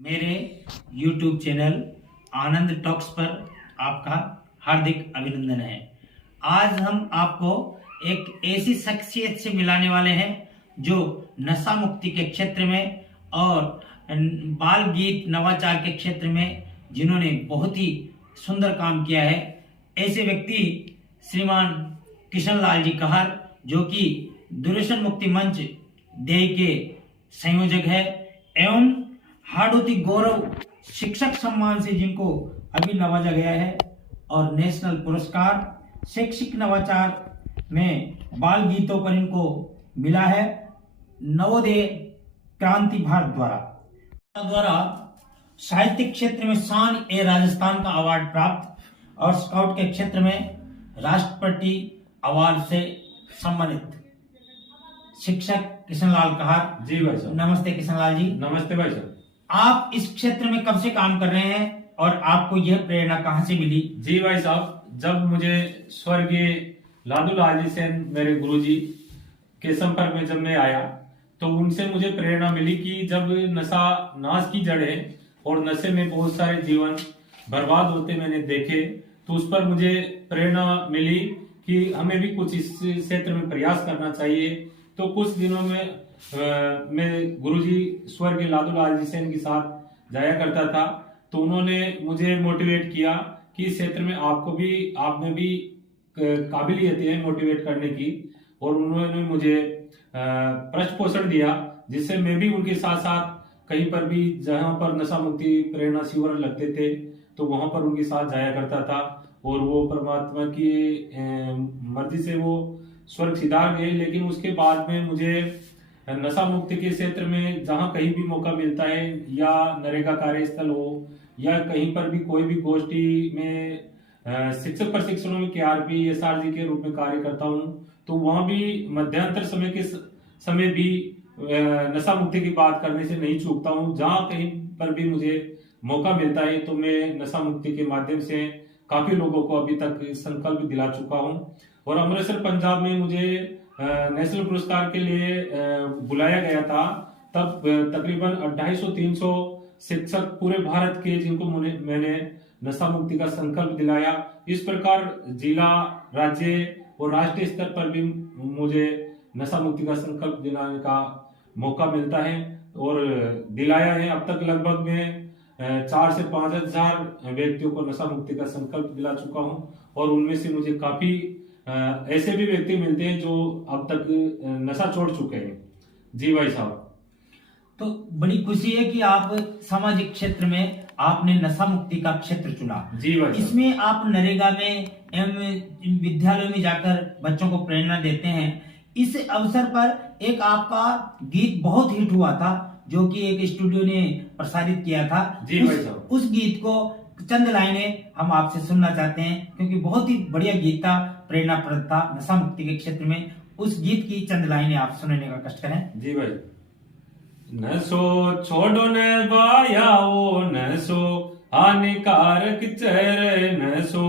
मेरे YouTube channel आनंद talks पर आपका हार्दिक अभिनंदन है। आज हम आपको एक ऐसी शख्सियत से मिलाने वाले हैं जो नशा मुक्ति के क्षेत्र में और बाल गीत नवाचार के क्षेत्र में जिन्होंने बहुत ही सुंदर काम किया है। ऐसे व्यक्ति श्रीमान किशन लाल जी कहर, जो कि दूरदर्शन मुक्ति मंच देह के संयोजक है एवं हाड़ौती गौरव शिक्षक सम्मान से जिनको अभी नवाजा गया है और नेशनल पुरस्कार शैक्षिक नवाचार में बाल गीतों पर इनको मिला है नवोदय क्रांति भारत द्वारा साहित्यिक क्षेत्र में शान ए राजस्थान का अवार्ड प्राप्त और स्काउट के क्षेत्र में राष्ट्रपति अवार्ड से सम्मानित शिक्षक किशन लाल कहर। जी भाई साहब। नमस्ते किशन लाल जी। नमस्ते भाई साहब। आप इस क्षेत्र में कब से काम कर रहे हैं और आपको यह प्रेरणा कहां से मिली? जी भाई साहब, जब मुझे स्वर्गीय लादू लाल जी सेन मेरे गुरुजी के संपर्क में जब मैं आया तो उनसे मुझे प्रेरणा मिली कि जब नशा नाश की जड़ है और नशे में बहुत सारे जीवन बर्बाद होते मैंने देखे, तो उस पर मुझे प्रेरणा मिली कि हमें भी कुछ इस क्षेत्र में प्रयास करना चाहिए। तो कुछ दिनों में मैं गुरुजी स्वर्गीय लादू लाल जी सेन के साथ जाया करता था, तो उन्होंने मुझे मोटिवेट किया कि इस क्षेत्र में आप में भी काबिलियत है मोटिवेट करने की, और उन्होंने मुझे पृष्ठ पोषण दिया, जिससे मैं भी उनके साथ साथ कहीं पर भी जहां पर नशा मुक्ति प्रेरणा शिविर लगते थे तो वहां पर उनके साथ जाया करता था। और वो परमात्मा की मर्जी से वो स्वर्ग सिधार गए, लेकिन उसके बाद में मुझे नशा मुक्ति के क्षेत्र में जहां कहीं भी मौका मिलता है, या नरेगा कार्यस्थल हो या कहीं पर भी कोई भी गोष्ठी में शिक्षक प्रशिक्षणों में KRP SRG के रूप में कार्य करता हूं, तो वहां भी मध्यांतर समय के समय भी नशा मुक्ति की बात करने से नहीं चूकता हूं। जहां कहीं पर भी मुझे मौका मिलता है तो मैं नशा मुक्ति के माध्यम से काफी लोगों को अभी तक संकल्प दिला चुका हूं। और अमृतसर पंजाब में मुझे नेशनल पुरस्कार के लिए बुलाया गया था, तब तकरीबन 250-300 शिक्षक पूरे भारत के जिनको मैंने नशा मुक्ति का संकल्प दिलाया। इस प्रकार जिला, राज्य और राष्ट्रीय स्तर पर भी मुझे नशा मुक्ति का संकल्प दिलाने का मौका मिलता है और दिलाया है। अब तक लगभग मैं 4 से 5 हजार व्यक्तियों को नशा मुक्ति का संकल्प दिला चुका हूं, और उनमें से मुझे काफी ऐसे भी व्यक्ति मिलते हैं जो अब तक नशा छोड़ चुके हैं। जी भाई साहब। तो बड़ी खुशी है कि आप सामाजिक क्षेत्र में आपने नशा मुक्ति का क्षेत्र चुना। जी भाई। इसमें आप नरेगा में एवं विद्यालयों में जाकर बच्चों को प्रेरणा देते हैं। इस अवसर पर एक आपका गीत बहुत हिट हुआ था, जो कि एक स्टूडियो ने प्रसारित किया था। जी भाई साहब। उस गीत को चंद लाइनें हम आपसे सुनना चाहते हैं, क्योंकि बहुत ही बढ़िया गीत था, प्रेरणाप्रद था नशा मुक्ति के क्षेत्र में। उस गीत की चंद लाइनें आप सुनने का कष्ट करें। जी भाई। नशो छोड़ो न बायाओ, नशो हानिकारक चेहरे, नशो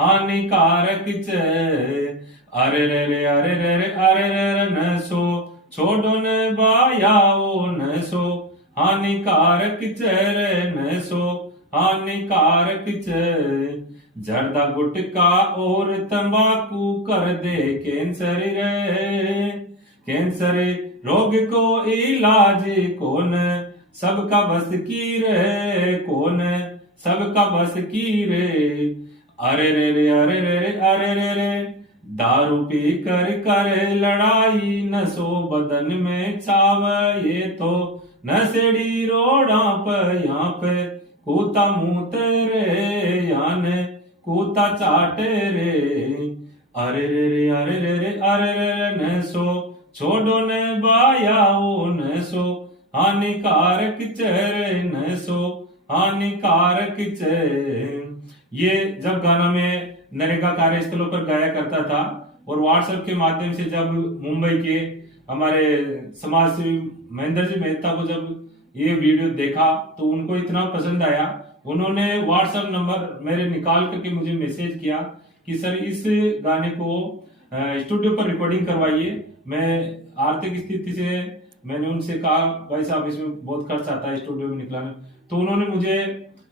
हानिकारक चेहरे, अरे रे रे अरे रे रे अरे रे, नशो छोड़ो न बायाओ, नशो हानिकारक चेहरे, नशो हानिकारक चेहरे, जर्दा गुटखा और तंबाकू कर दे कैंसर रे, कैंसर रोग को इलाज कौन सबका बस की रे, कौन सबका बस की रे, अरे रे रे अरे रे रे अरे रे रे, दारू पी कर करे लड़ाई, नशो बदन में छाव, ये तो नशेड़ी रोड़ा पर यहाँ पे कूता मुंह रे, यान कूता चाटे रे, अरे रे रे अरे रे रे अरे रे रे, नशो छोड़ो न बायाओ, नशो हानिकारक चेहरे, नशो हानिकारक चेहरे। ये जब गाना में नरेगा कार्यस्थलों पर गाया करता था, और व्हाट्सएप के माध्यम से जब मुंबई के हमारे समाज सेवी महेंद्र जी मेहता को जब ये वीडियो देखा तो उनको इतना पसंद आया, उन्होंने व्हाट्सएप नंबर मेरे निकाल करके मुझे मैसेज किया कि सर इस गाने को स्टूडियो पर रिकॉर्डिंग करवाइए। मैं आर्थिक स्थिति से मैंने उनसे कहा भाई साहब इसमें बहुत खर्च आता है स्टूडियो में निकलाने, तो उन्होंने मुझे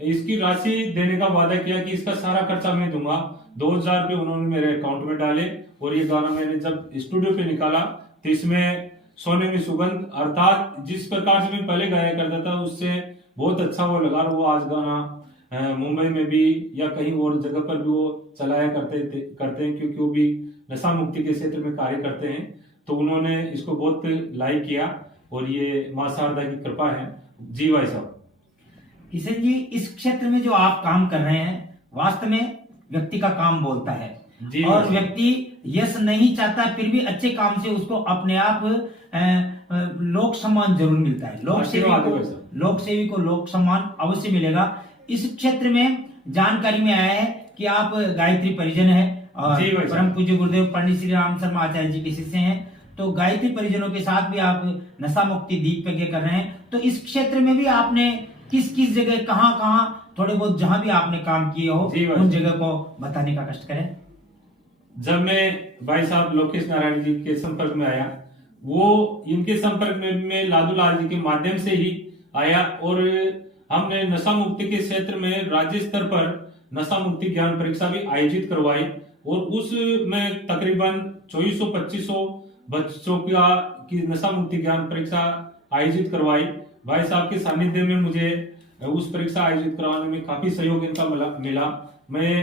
इसकी राशि देने का वादा किया कि इसका सारा खर्चा मैं दूंगा। 2000 रुपये उन्होंने मेरे अकाउंट में डाले और ये गाना मैंने जब स्टूडियो पे निकाला तो इसमें सोने में सुगंध अर्थात जिस प्रकार से मैं पहले गाया करता था उससे बहुत अच्छा वो लगा और वो आज गाना मुंबई में भी या कहीं और जगह पर भी वो चलाया करते हैं क्योंकि वो भी नशा मुक्ति के क्षेत्र में कार्य करते हैं। तो उन्होंने इसको बहुत लाइक किया और ये मां शारदा की कृपा है। जी भाई साहब। किशन जी, इस क्षेत्र में जो आप काम कर रहे हैं वास्तव में व्यक्ति का काम बोलता है जी और व्यक्ति यश नहीं चाहता फिर भी अच्छे काम से उसको अपने आप लोक सम्मान जरूर मिलता है। लोक सेवी को लोक सम्मान अवश्य मिलेगा। इस क्षेत्र में जानकारी में आया है कि आप गायत्री परिजन है और परम पूज्य गुरुदेव पंडित श्री राम शर्मा आचार्य जी के शिष्य हैं। तो गायत्री परिजनों के साथ भी आप नशा मुक्ति दीप यज्ञ कर रहे हैं। तो इस क्षेत्र में भी आपने किस किस जगह कहाँ थोड़े बहुत जहां भी आपने काम किए हो उन जगह को बताने का कष्ट करें। जब मैं भाई साहब लोकेश नारायण जी के संपर्क में आया, वो इनके संपर्क में मैं लादू लाल जी के माध्यम से ही आया और हमने नशा मुक्ति के क्षेत्र में राज्य स्तर पर नशा मुक्ति ज्ञान परीक्षा भी आयोजित करवाई और उसमें तकरीबन 2400-2500 बच्चों की नशा मुक्ति ज्ञान परीक्षा आयोजित करवाई। भाई साहब के सानिध्य में मुझे उस परीक्षा आयोजित करवाने में काफी सहयोग इनका मिला। मैं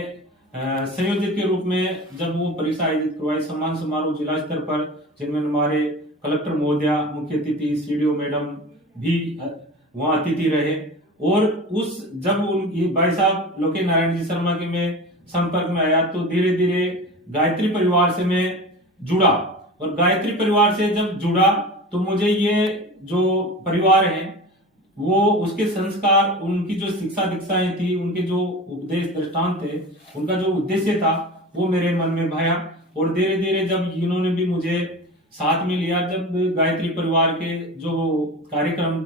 संयोजक के रूप में जब वो परीक्षा आयोजित करवाई, सम्मान समारोह जिला स्तर पर जिनमें हमारे कलेक्टर महोदया, मुख्य अतिथि सीडीओ मैडम भी वहां अतिथि रहे और उस जब भाई साहब लोकेश नारायण जी शर्मा के मैं संपर्क में आया तो धीरे धीरे गायत्री परिवार से मैं जुड़ा और गायत्री परिवार से जब जुड़ा तो मुझे ये जो परिवार है वो उसके संस्कार, उनकी जो शिक्षा दीक्षाएं थी, उनके जो उपदेश दृष्टांत थे, उनका जो उद्देश्य था वो मेरे मन में भाया और धीरे धीरे जब इन्होंने भी मुझे साथ में लिया, जब गायत्री परिवार के जो कार्यक्रम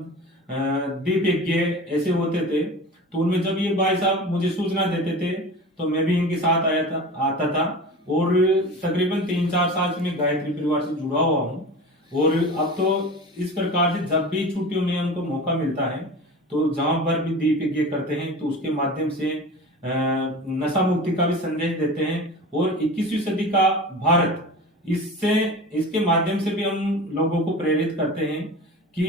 दीप यज्ञ ऐसे होते थे तो उनमें जब ये भाई साहब मुझे सूचना देते थे तो मैं भी इनके साथ आता था और तकरीबन 3-4 साल से मैं गायत्री परिवार से जुड़ा हुआ हूँ। और अब तो इस प्रकार से जब भी छुट्टियों में हमको मौका मिलता है तो जहां पर भी दीप यज्ञ करते हैं तो उसके माध्यम से नशा मुक्ति का भी संदेश देते हैं और 21वीं सदी का भारत इसके माध्यम से भी हम लोगों को प्रेरित करते हैं कि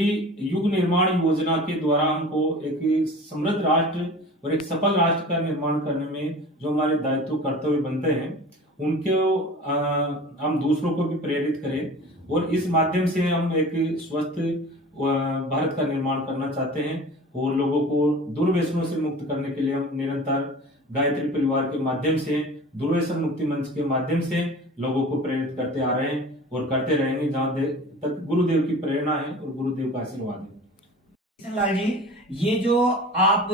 युग निर्माण योजना के द्वारा हमको एक समृद्ध राष्ट्र और एक सफल राष्ट्र का निर्माण करने में जो हमारे दायित्व कर्तव्य बनते हैं उनके हम दूसरों को भी प्रेरित करें और इस माध्यम से हम एक स्वस्थ भारत का निर्माण करना चाहते हैं और लोगों को दुर्व्यसनों से मुक्त करने के लिए हम निरंतर गायत्री परिवार के माध्यम से दुर्व्यसन मुक्ति मंच के माध्यम से लोगों को प्रेरित करते आ रहे हैं और करते रहेंगे जहां तक गुरुदेव की प्रेरणा है और गुरुदेव का आशीर्वाद है। किशन लाल जी, ये जो आप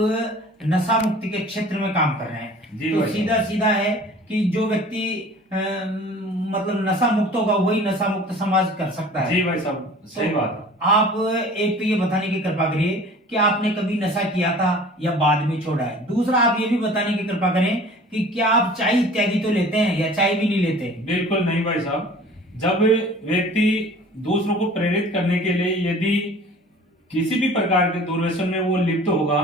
नशा मुक्ति के क्षेत्र में काम कर रहे हैं जी, तो सीधा सीधा है कि जो व्यक्ति मतलब नशा मुक्त होगा वही नशा मुक्त समाज कर सकता है। जी भाई साहब, सही बात है। आप एक तो ये बताने की कृपा करिए कि आपने कभी नशा किया था या बाद में छोड़ा है। दूसरा, आप ये भी बताने की कृपा करें कि क्या आप चाय इत्यादि तो लेते हैं या चाय भी नहीं लेते? बिल्कुल नहीं भाई साहब। जब व्यक्ति दूसरों को प्रेरित करने के लिए यदि किसी भी प्रकार के दुर्व्यसन में वो लिप्त होगा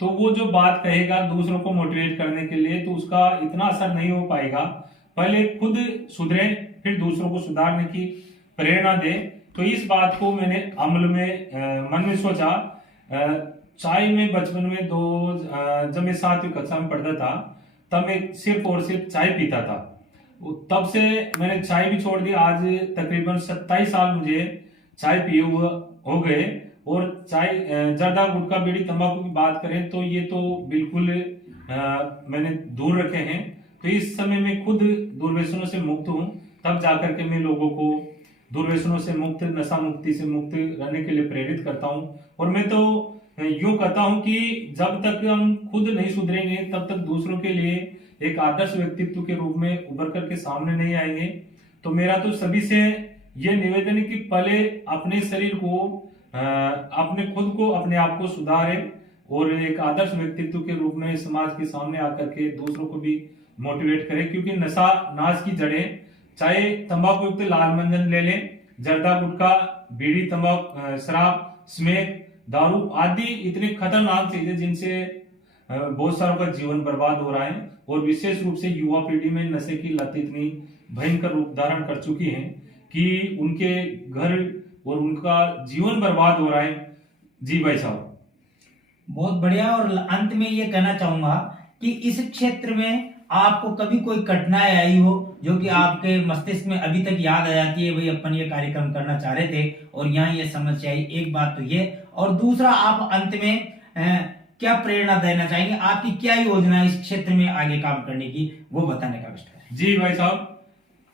तो वो जो बात कहेगा दूसरों को मोटिवेट करने के लिए तो उसका इतना असर नहीं हो पाएगा। पहले खुद सुधरे फिर दूसरों को सुधारने की प्रेरणा दे। तो इस बात को मैंने अमल में मन में सोचा। चाय में बचपन में जब मैं 7वीं कक्षा में पढ़ता था तब मैं सिर्फ और सिर्फ चाय पीता था। तब से मैंने चाय भी छोड़ दी। आज तकरीबन 27 साल मुझे चाय पिए हुए हो गए और चाय जर्दा गुटखा बीड़ी तंबाकू की बात करें तो ये तो बिल्कुल मैंने दूर रखे हैं। तो इस समय मैं खुद दुर्व्यसनों से मुक्त हूँ, तब जाकर के मैं लोगों को दुर्व्यसनों से मुक्त, नशा मुक्ति से मुक्त रहने के लिए प्रेरित करता हूँ। और मैं तो यूं कहता हूँ कि जब तक हम खुद नहीं सुधरेंगे तब तक दूसरों के लिए एक आदर्श व्यक्तित्व के रूप में उभर करके सामने नहीं आएंगे। तो मेरा तो सभी से ये निवेदन है कि पहले अपने शरीर को, अपने खुद को, अपने आप को सुधारे और एक आदर्श व्यक्तित्व के रूप में समाज के सामने आकर के दूसरों को भी मोटिवेट करें। क्योंकि नशा नाश की जड़ें, चाहे तंबाकू युक्त लाल मंजन ले लें, जर्दा गुटखा बीड़ी तंबाकू शराब स्मोक दारू आदि इतनी खतरनाक चीजें जिनसे बहुत सारों का जीवन बर्बाद हो रहा है, और विशेष रूप से युवा पीढ़ी में नशे की लत इतनी भयंकर रूप धारण कर चुकी है कि उनके घर और उनका जीवन बर्बाद हो रहा है। जी भाई साहब। बहुत बढ़िया। और अंत में ये कहना चाहूंगा कि इस क्षेत्र में आपको कभी कोई कठिनाई आई हो जो कि आपके मस्तिष्क में अभी तक याद आ जाती है, भाई अपन ये कार्यक्रम करना चाह रहे थे और यहाँ ये समस्या आई, एक बात तो ये, और दूसरा आप अंत में क्या प्रेरणा देना चाहेंगे, आपकी क्या योजना है इस क्षेत्र में आगे काम करने की, वो बताने का कष्ट है। जी भाई साहब,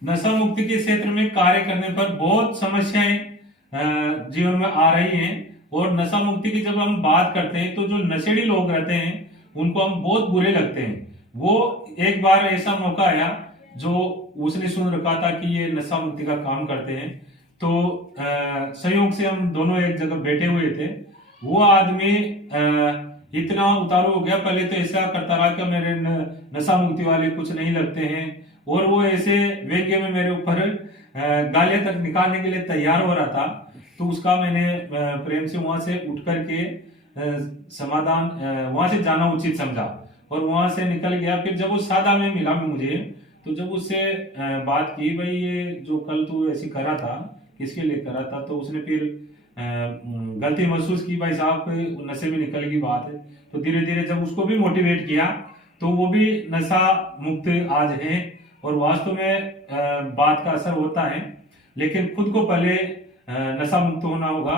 नशा मुक्ति के क्षेत्र में कार्य करने पर बहुत समस्याएं जीवन में आ रही हैं, और नशा मुक्ति की जब हम बात करते हैं तो जो नशेड़ी लोग रहते हैं उनको हम बहुत बुरे लगते हैं। वो एक बार ऐसा मौका आया जो उसने सुन रखा था कि ये नशा मुक्ति का काम करते हैं, तो संयोग से हम दोनों एक जगह बैठे हुए थे। वो आदमी इतना उतारू हो गया, पहले तो ऐसा करता रहा कि मेरे नशा मुक्ति वाले कुछ नहीं लगते हैं, और वो ऐसे व्यंग्य में मेरे ऊपर गालियां तक निकालने के लिए तैयार हो रहा था। तो उसका मैंने प्रेम से वहां से उठ करके समाधान वहां से जाना उचित समझा और वहां से निकल गया। फिर जब वो सादा में मिला मुझे, तो जब उससे बात की, भाई ये जो कल तू ऐसी करा था किसके लिए करा था, तो उसने फिर गलती महसूस की, भाई साहब नशे में निकल गई बात है। तो धीरे धीरे जब उसको भी मोटिवेट किया तो वो भी नशा मुक्त आज है। और वास्तव में बात का असर होता है, लेकिन खुद को पहले नशा मुक्त होना होगा।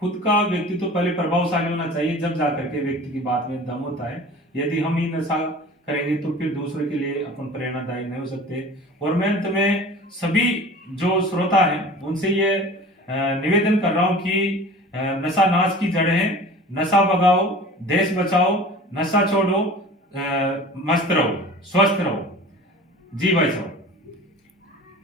खुद का व्यक्तित्व तो पहले प्रभावशाली होना चाहिए, जब जाकर के व्यक्ति की बात में दम होता है। यदि हम ही नशा करेंगे तो फिर दूसरे के लिए अपन प्रेरणादायी नहीं हो सकते। और मैं अंत में सभी जो श्रोता हैं उनसे ये निवेदन कर रहा हूं कि नशा नाश की जड़ है, नशा भगाओ, देश बचाओ, नशा छोड़ो, मस्त रहो, स्वस्थ रहो। जी भाई साहब।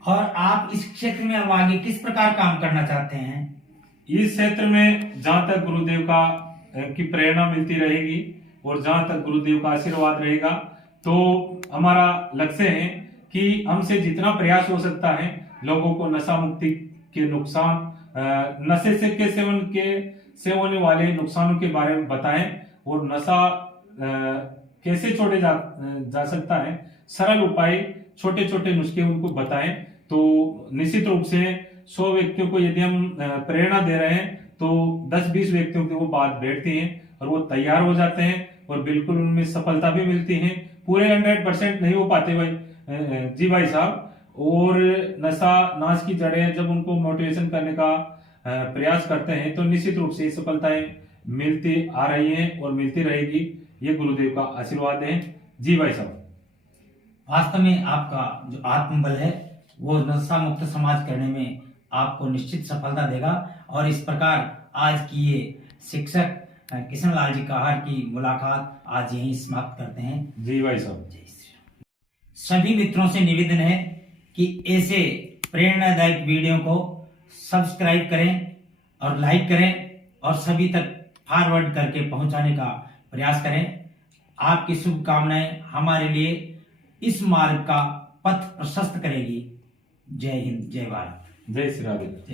और आप इस क्षेत्र में अब आगे किस प्रकार काम करना चाहते हैं? इस क्षेत्र में जहां तक गुरुदेव का की प्रेरणा मिलती रहेगी और जहां तक गुरुदेव का आशीर्वाद रहेगा, तो हमारा लक्ष्य है कि हमसे जितना प्रयास हो सकता है लोगों को नशा मुक्ति के नुकसान, नशे से से होने वाले नुकसानों के बारे में बताएं, और नशा कैसे छोड़े जा सकता है, सरल उपाय, छोटे छोटे नुस्खे उनको बताएं। तो निश्चित रूप से 100 व्यक्तियों को यदि हम प्रेरणा दे रहे हैं तो 10-20 व्यक्तियों की वो बात बैठती है और वो तैयार हो जाते हैं और बिल्कुल उनमें सफलता भी मिलती है। पूरे 100% नहीं हो पाते भाई जी भाई साहब। और नशा नाश की जड़ें जब उनको मोटिवेशन करने का प्रयास करते हैं तो निश्चित रूप से सफलताएं मिलती आ रही हैं और मिलती रहेगी। ये गुरुदेव का आशीर्वाद है। जी भाई साहब। वास्तव में आपका जो आत्मबल है वो नशा मुक्त समाज करने में आपको निश्चित सफलता देगा। और इस प्रकार आज की ये शिक्षक किशन लाल जी कहार की मुलाकात आज यहीं समाप्त करते हैं। जी भाई साहब। जय श्री राम। सभी मित्रों से निवेदन है कि ऐसे प्रेरणादायक वीडियो को सब्सक्राइब करें और लाइक करें और सभी तक फॉरवर्ड करके पहुंचाने का प्रयास करें। आपकी शुभकामनाएं हमारे लिए इस मार्ग का पथ प्रशस्त करेगी। जय हिंद, जय भारत, जय श्री राधे।